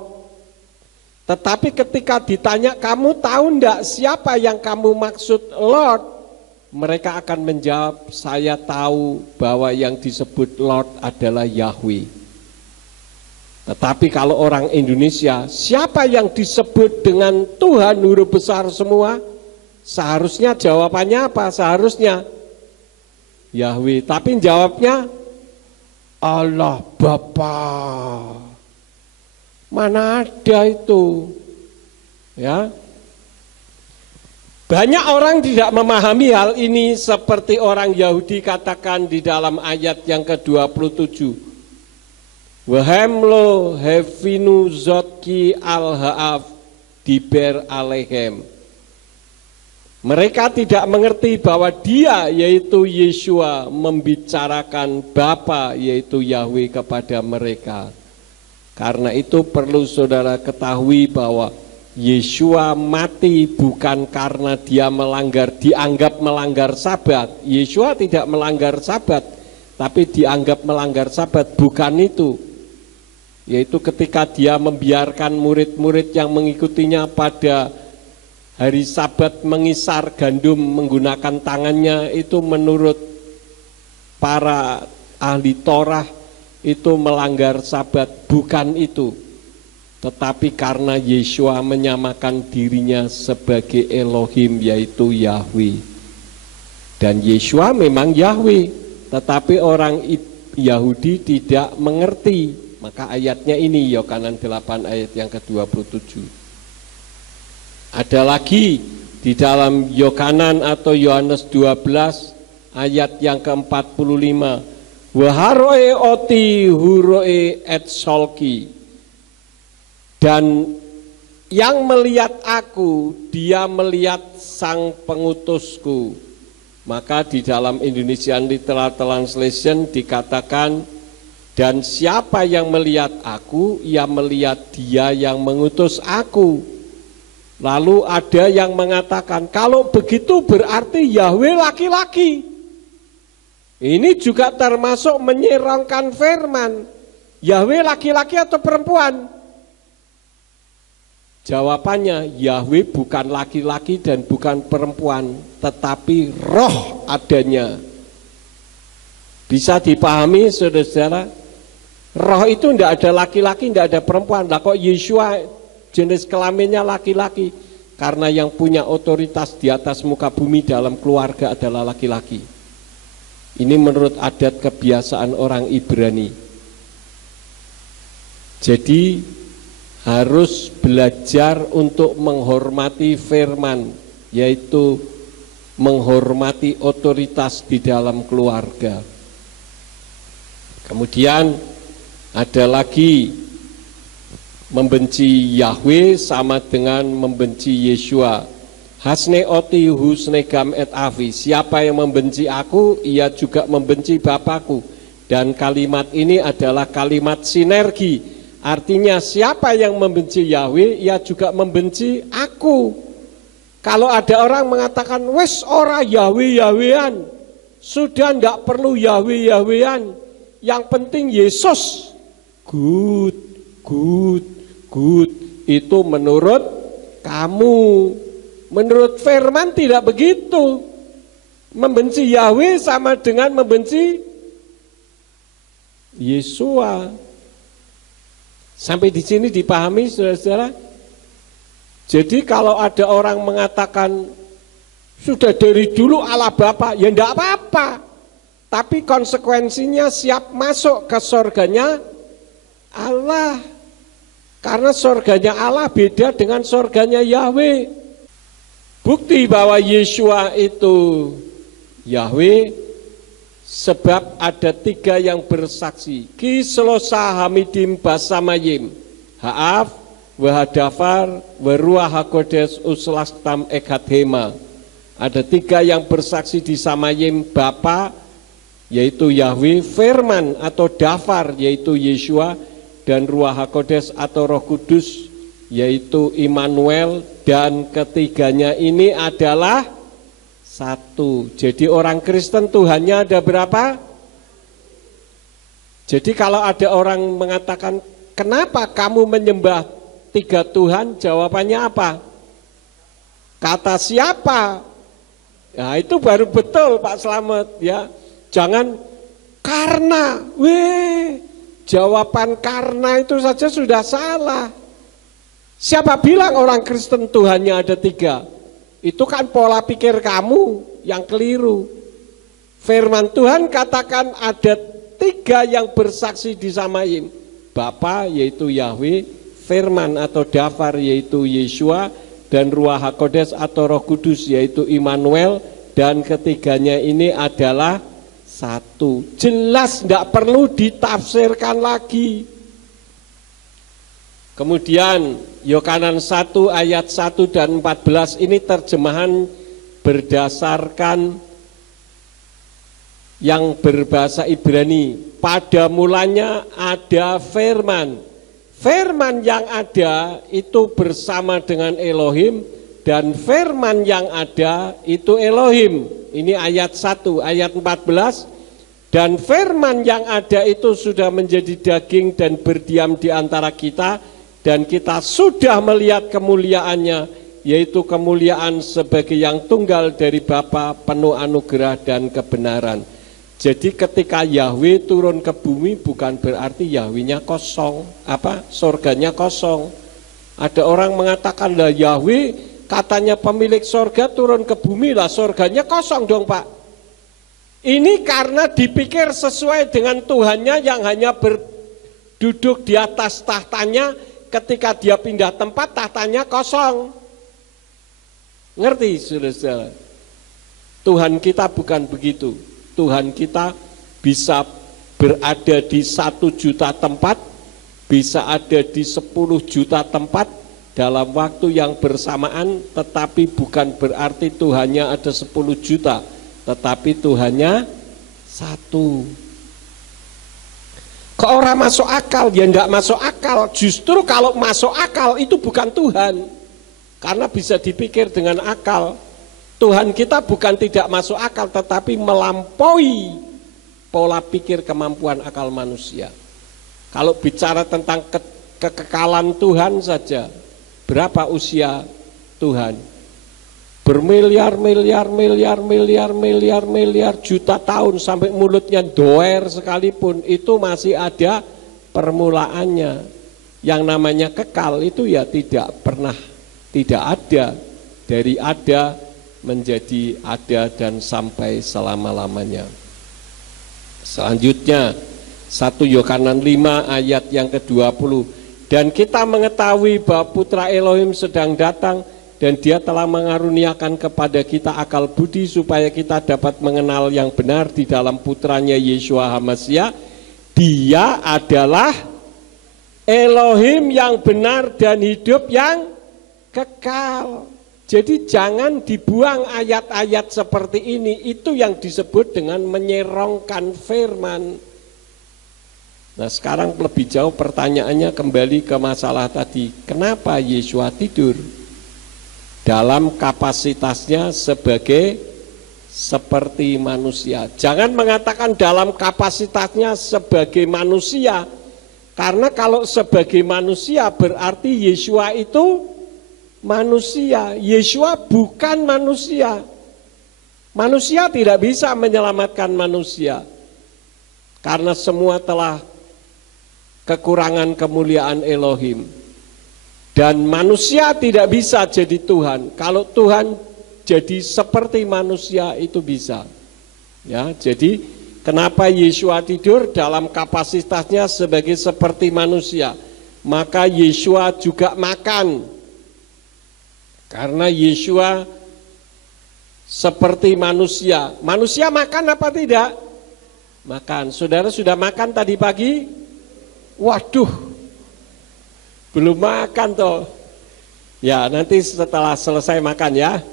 Tetapi ketika ditanya, kamu tahu enggak siapa yang kamu maksud Lord? Mereka akan menjawab, saya tahu bahwa yang disebut Lord adalah Yahweh. Tetapi kalau orang Indonesia, siapa yang disebut dengan Tuhan huruf besar semua? Seharusnya jawabannya apa? Seharusnya Yahweh. Tapi jawabnya Allah Bapa. Mana ada itu? Ya. Banyak orang tidak memahami hal ini seperti orang Yahudi katakan di dalam ayat yang ke-27. Wahemlo hevinu zotki al-ha'af diber alehem. Mereka tidak mengerti bahwa Dia, yaitu Yeshua, membicarakan Bapa, yaitu Yahweh kepada mereka. Karena itu perlu saudara ketahui bahwa Yeshua mati bukan karena dia dianggap melanggar sabat. Yeshua tidak melanggar sabat, tapi dianggap melanggar sabat, bukan itu. Yaitu ketika dia membiarkan murid-murid yang mengikutinya pada hari sabat mengisar gandum menggunakan tangannya, itu menurut para ahli Torah itu melanggar sabat, bukan itu. tetapi karena Yeshua menyamakan dirinya sebagai Elohim, yaitu Yahweh. Dan Yeshua memang Yahweh, tetapi orang Yahudi tidak mengerti. Maka ayatnya ini, Yohanan 8 ayat yang ke-27. Ada lagi di dalam Yohanan atau Yohanes 12 ayat yang ke-45. Waharoe oti huroe et solki. Dan yang melihat aku, dia melihat sang pengutusku. Maka di dalam Indonesian Literal Translation dikatakan, dan siapa yang melihat aku, ia melihat dia yang mengutus aku. Lalu ada yang mengatakan, kalau begitu berarti Yahweh laki-laki. Ini juga termasuk menyerongkan firman. Yahweh laki-laki atau perempuan? Jawabannya, Yahweh bukan laki-laki dan bukan perempuan, tetapi roh adanya. Bisa dipahami saudara-saudara? Roh itu tidak ada laki-laki, tidak ada perempuan. Lah kok Yeshua jenis kelaminnya laki-laki? Karena yang punya otoritas di atas muka bumi dalam keluarga adalah laki-laki. Ini menurut adat kebiasaan orang Ibrani. Jadi harus belajar untuk menghormati firman, yaitu menghormati otoritas di dalam keluarga. Kemudian ada lagi, membenci Yahweh sama dengan membenci Yeshua. Hasne oti husnegam et avi. Siapa yang membenci aku, ia juga membenci Bapakku. Dan kalimat ini adalah kalimat sinergi. Artinya siapa yang membenci Yahweh, ia juga membenci aku. Kalau ada orang mengatakan, wes ora Yahweh-Yahwehan, sudah tidak perlu Yahweh-Yahwehan, yang penting Yesus. Good. Itu menurut kamu. Menurut firman tidak begitu. Membenci Yahweh sama dengan membenci Yeshua. Sampai di sini dipahami saudara-saudara? Jadi kalau ada orang mengatakan sudah dari dulu Allah Bapa, ya enggak apa-apa. Tapi konsekuensinya siap masuk ke surganya Allah. Karena surganya Allah beda dengan surganya Yahweh. Bukti bahwa Yeshua itu Yahweh, sebab ada 3 yang bersaksi. Kislosa hamidim basamayim, ha'af, wahadafar, waruah hakodes uslastam ekhathema. Ada 3 yang bersaksi di Samayim, Bapa, yaitu Yahweh, firman atau dafar, yaitu Yeshua, dan Ruach HaKodes atau Roh Kudus, yaitu Immanuel, dan ketiganya ini adalah satu. Jadi orang Kristen Tuhannya ada berapa? Jadi kalau ada orang mengatakan, kenapa kamu menyembah 3 Tuhan? Jawabannya apa? Kata siapa? Nah itu baru betul Pak Slamet ya. Jangan karena, jawaban karena itu saja sudah salah. Siapa bilang orang Kristen Tuhannya ada 3? Itu kan pola pikir kamu yang keliru. Firman Tuhan katakan ada 3 yang bersaksi di Samayim. Bapa yaitu Yahweh, firman atau dafar yaitu Yeshua, dan Ruach HaKodes atau Roh Kudus yaitu Immanuel, dan ketiganya ini adalah satu. Jelas tidak perlu ditafsirkan lagi. Kemudian Yohanan 1 ayat 1 dan 14 ini terjemahan berdasarkan yang berbahasa Ibrani. Pada mulanya ada firman. Firman yang ada itu bersama dengan Elohim, dan firman yang ada itu Elohim. Ini ayat 1, ayat 14. Dan firman yang ada itu sudah menjadi daging dan berdiam di antara kita, dan kita sudah melihat kemuliaannya, yaitu kemuliaan sebagai yang tunggal dari Bapa, penuh anugerah dan kebenaran. Jadi ketika Yahweh turun ke bumi bukan berarti Yahweh-nya kosong, surganya kosong. Ada orang mengatakan lah Yahweh katanya pemilik surga turun ke bumi lah surganya kosong dong Pak. Ini karena dipikir sesuai dengan Tuhannya yang hanya berduduk di atas tahtanya, ketika dia pindah tempat tahtanya kosong. Ngerti saudara-saudara? Tuhan kita bukan begitu. Tuhan kita bisa berada di 1 juta tempat, bisa ada di 10 juta tempat dalam waktu yang bersamaan, tetapi bukan berarti Tuhannya ada 10 juta, tetapi Tuhannya 1. Kok orang masuk akal? Ya enggak masuk akal. Justru kalau masuk akal itu bukan Tuhan, karena bisa dipikir dengan akal. Tuhan kita bukan tidak masuk akal, tetapi melampaui pola pikir kemampuan akal manusia. Kalau bicara tentang kekekalan Tuhan saja, berapa usia Tuhan? Bermiliar juta tahun, sampai mulutnya doer sekalipun itu masih ada permulaannya. Yang namanya kekal itu ya tidak pernah tidak ada, dari ada menjadi ada dan sampai selama-lamanya. Selanjutnya 1 Yohanes 5 ayat yang ke-20. Dan kita mengetahui bahwa Putra Elohim sedang datang, dan dia telah mengaruniakan kepada kita akal budi supaya kita dapat mengenal yang benar di dalam putranya Yeshua HaMashiach. Dia adalah Elohim yang benar dan hidup yang kekal. Jadi jangan dibuang ayat-ayat seperti ini, itu yang disebut dengan menyerongkan firman. Nah sekarang lebih jauh pertanyaannya kembali ke masalah tadi, kenapa Yeshua tidur? Dalam kapasitasnya sebagai seperti manusia. Jangan mengatakan dalam kapasitasnya sebagai manusia, karena kalau sebagai manusia berarti Yeshua itu manusia. Yeshua bukan manusia. Manusia tidak bisa menyelamatkan manusia, karena semua telah kekurangan kemuliaan Elohim. Dan manusia tidak bisa jadi Tuhan. Kalau Tuhan jadi seperti manusia itu bisa. Ya, jadi kenapa Yeshua tidur? Dalam kapasitasnya sebagai seperti manusia. Maka Yeshua juga makan. Karena Yeshua seperti manusia. Manusia makan apa tidak? Makan. Saudara sudah makan tadi pagi? Waduh, belum makan toh. Ya, nanti setelah selesai makan ya.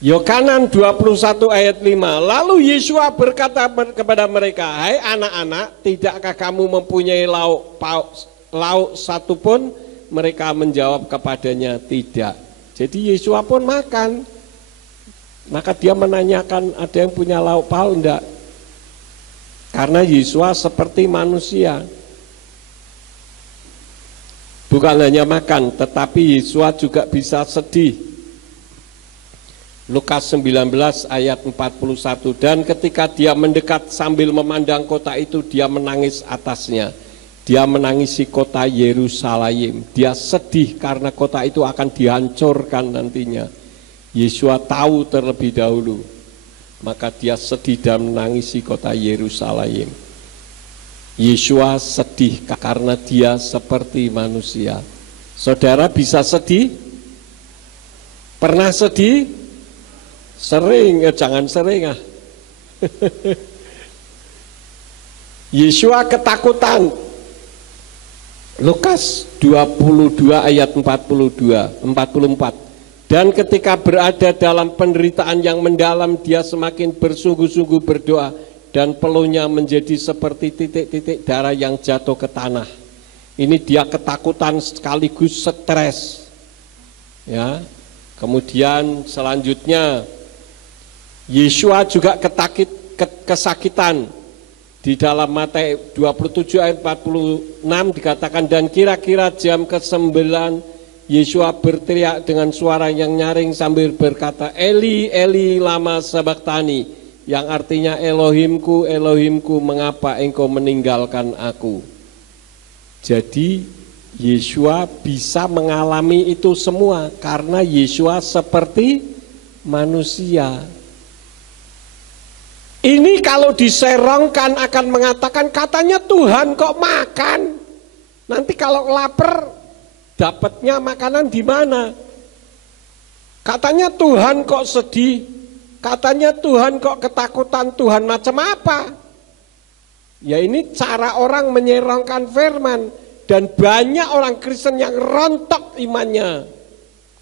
Yohanes 21 ayat 5. Lalu Yeshua berkata kepada mereka, hai anak-anak, tidakkah kamu mempunyai lauk satupun? Mereka menjawab kepadanya, tidak. Jadi Yeshua pun makan. Maka dia menanyakan, ada yang punya lauk pauk enggak? Karena Yeshua seperti manusia. Bukan hanya makan, tetapi Yeshua juga bisa sedih. Lukas 19 ayat 41. Dan ketika dia mendekat sambil memandang kota itu, dia menangis atasnya. Dia menangisi kota Yerusalem. Dia sedih karena kota itu akan dihancurkan nantinya. Yeshua tahu terlebih dahulu. Maka dia sedih dan menangisi kota Yerusalem. Yeshua sedih karena dia seperti manusia. Saudara bisa sedih? Pernah sedih? Sering, jangan sering ah. Yeshua ketakutan. Lukas 22 ayat 44. Dan ketika berada dalam penderitaan yang mendalam, dia semakin bersungguh-sungguh berdoa, dan peluhnya menjadi seperti titik-titik darah yang jatuh ke tanah. Ini dia ketakutan sekaligus stres. Ya. Kemudian selanjutnya Yeshua juga kesakitan. Di dalam Matius 27 ayat 46 dikatakan, dan kira-kira jam ke-9 Yeshua berteriak dengan suara yang nyaring sambil berkata, Eli, Eli, lama sabachthani, yang artinya Elohimku, Elohimku, mengapa engkau meninggalkan aku. Jadi Yeshua bisa mengalami itu semua karena Yeshua seperti manusia. Ini kalau diserongkan akan mengatakan, katanya Tuhan kok makan. Nanti kalau lapar dapatnya makanan di mana? Katanya Tuhan kok sedih. Katanya Tuhan kok ketakutan. Tuhan macam apa? Ya ini cara orang menyerongkan firman. Dan banyak orang Kristen yang rontok imannya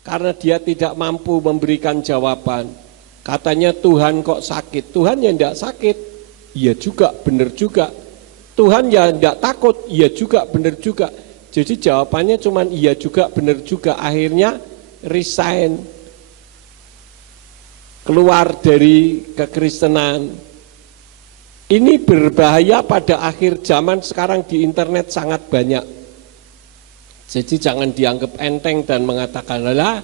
karena dia tidak mampu memberikan jawaban. Katanya Tuhan kok sakit. Tuhan ya tidak sakit. Iya juga, benar juga. Tuhan ya tidak takut. Iya juga, benar juga. Jadi jawabannya cuma iya juga, benar juga. Akhirnya resign, keluar dari kekristenan. Ini berbahaya pada akhir zaman sekarang. Di internet sangat banyak. Jadi jangan dianggap enteng dan mengatakan, lah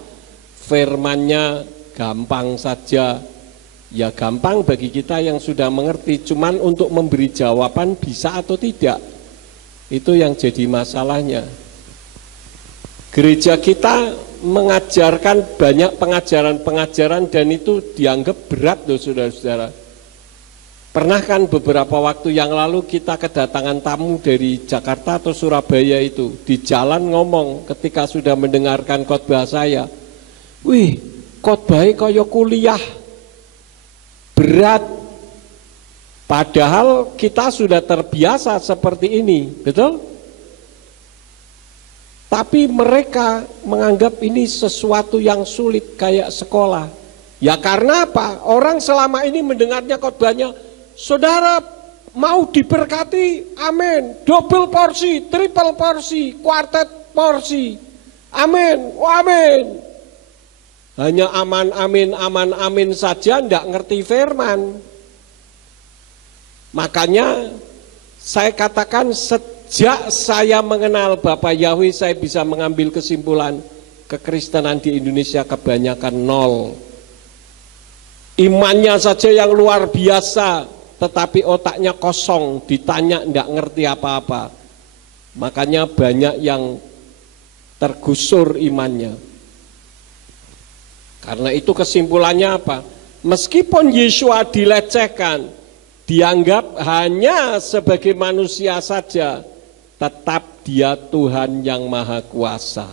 firmannya gampang saja. Ya gampang bagi kita yang sudah mengerti, cuman untuk memberi jawaban bisa atau tidak, itu yang jadi masalahnya. Gereja kita mengajarkan banyak pengajaran-pengajaran dan itu dianggap berat loh saudara-saudara. Pernah kan beberapa waktu yang lalu kita kedatangan tamu dari Jakarta atau Surabaya itu, di jalan ngomong ketika sudah mendengarkan khotbah saya, wih khotbahnya kayak kuliah, berat. Padahal kita sudah terbiasa seperti ini, betul? Tapi mereka menganggap ini sesuatu yang sulit kayak sekolah. Ya karena apa? Orang selama ini mendengarnya khotbahnya, saudara mau diberkati, amin. Double porsi, triple porsi, quartet porsi, amin, amin. Hanya aman, amin saja, tidak ngerti firman. Makanya saya katakan sejak saya mengenal Bapak Yahweh, saya bisa mengambil kesimpulan kekristenan di Indonesia kebanyakan nol. Imannya saja yang luar biasa, tetapi otaknya kosong, ditanya tidak ngerti apa-apa. Makanya banyak yang tergusur imannya. Karena itu kesimpulannya apa? Meskipun Yeshua dilecehkan, dianggap hanya sebagai manusia saja, tetap dia Tuhan yang maha kuasa.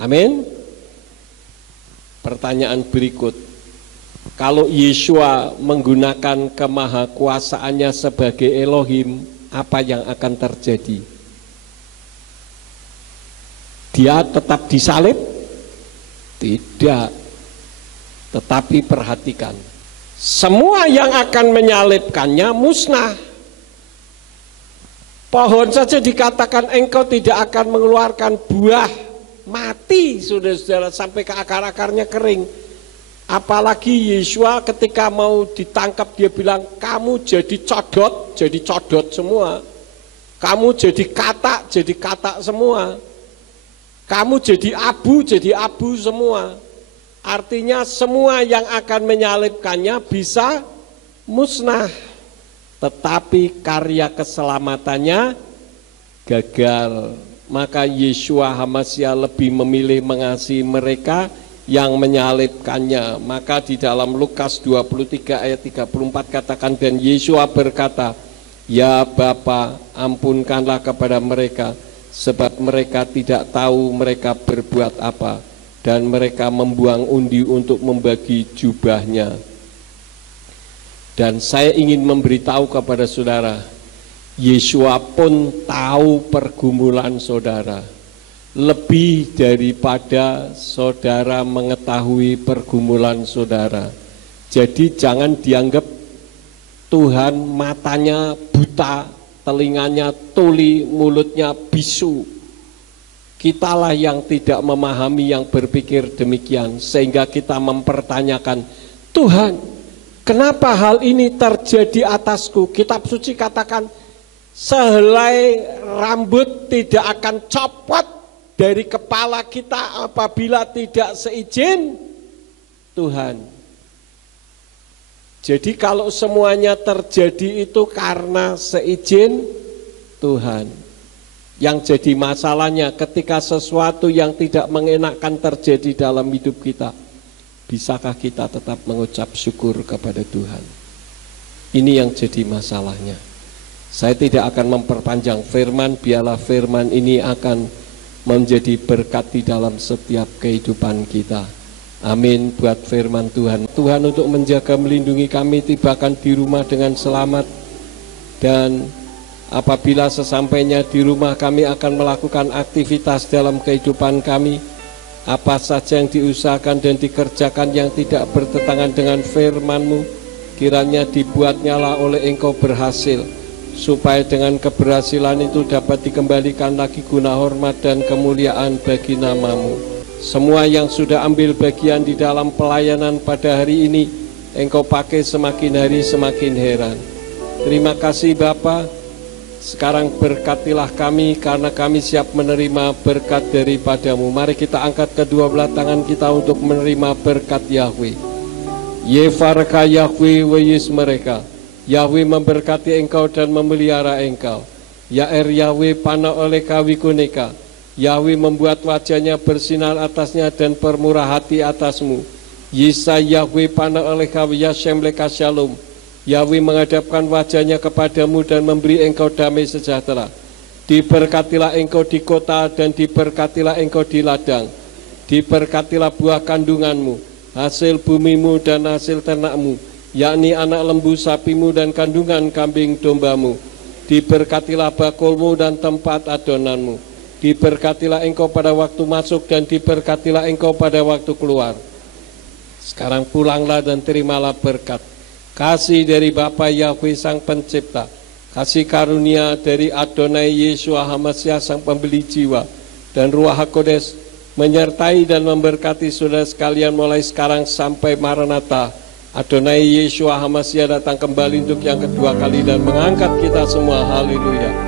Amin. Pertanyaan berikut, kalau Yeshua menggunakan kemahakuasaannya sebagai Elohim, apa yang akan terjadi? Dia tetap disalib? Tidak. Tetapi perhatikan, semua yang akan menyalibkannya musnah. Pohon saja dikatakan engkau tidak akan mengeluarkan buah, mati saudara-saudara sampai ke akar-akarnya kering. Apalagi Yeshua ketika mau ditangkap dia bilang, kamu jadi codot semua. Kamu jadi katak semua. Kamu jadi abu semua. Artinya semua yang akan menyalibkannya bisa musnah. Tetapi karya keselamatannya gagal. Maka Yeshua HaMashiach lebih memilih mengasihi mereka yang menyalibkannya. Maka di dalam Lukas 23 ayat 34 katakan, dan Yeshua berkata, ya Bapa, ampunkanlah kepada mereka, sebab mereka tidak tahu mereka berbuat apa. Dan mereka membuang undi untuk membagi jubahnya. Dan saya ingin memberitahu kepada saudara, Yeshua pun tahu pergumulan saudara. Lebih daripada saudara mengetahui pergumulan saudara. Jadi jangan dianggap Tuhan matanya buta, telinganya tuli, mulutnya bisu. Kitalah yang tidak memahami, yang berpikir demikian, sehingga kita mempertanyakan, Tuhan, kenapa hal ini terjadi atasku? Kitab suci katakan, sehelai rambut tidak akan copot dari kepala kita apabila tidak seizin Tuhan. Jadi kalau semuanya terjadi itu karena seizin Tuhan. Yang jadi masalahnya ketika sesuatu yang tidak mengenakkan terjadi dalam hidup kita, bisakah kita tetap mengucap syukur kepada Tuhan? Ini yang jadi masalahnya. Saya tidak akan memperpanjang firman, biarlah firman ini akan menjadi berkat di dalam setiap kehidupan kita. Amin buat firman Tuhan. Tuhan untuk menjaga melindungi kami, tibakan di rumah dengan selamat. Dan apabila sesampainya di rumah kami akan melakukan aktivitas dalam kehidupan kami, apa saja yang diusahakan dan dikerjakan yang tidak bertentangan dengan firman-Mu, kiranya dibuatnyalah oleh Engkau berhasil, supaya dengan keberhasilan itu dapat dikembalikan lagi guna hormat dan kemuliaan bagi nama-Mu. Semua yang sudah ambil bagian di dalam pelayanan pada hari ini, Engkau pakai semakin hari semakin heran. Terima kasih Bapa. Sekarang berkatilah kami karena kami siap menerima berkat daripada-Mu. Mari kita angkat kedua belah tangan kita untuk menerima berkat Yahweh. Yefarka Yahweh weyis mereka. Yahweh memberkati engkau dan memelihara engkau. Yaer Yahweh pana oleh kawi kuneka. Yahweh membuat wajahnya bersinar atasnya dan bermurah hati atasmu. Yisa Yahweh pana oleh kawi Yashem leka shalom. Yahweh menghadapkan wajahnya kepadamu dan memberi engkau damai sejahtera. Diberkatilah engkau di kota dan diberkatilah engkau di ladang. Diberkatilah buah kandunganmu, hasil bumimu dan hasil ternakmu, yakni anak lembu sapimu dan kandungan kambing dombamu. Diberkatilah bakulmu dan tempat adonanmu. Diberkatilah engkau pada waktu masuk dan diberkatilah engkau pada waktu keluar. Sekarang pulanglah dan terimalah berkat. Kasih dari Bapa Yahweh Sang Pencipta, kasih karunia dari Adonai Yeshua HaMashiach Sang Pembeli Jiwa, dan Ruach HaKodes menyertai dan memberkati saudara sekalian mulai sekarang sampai Maranatha. Adonai Yeshua HaMashiach datang kembali untuk yang kedua kali dan mengangkat kita semua. Haleluya.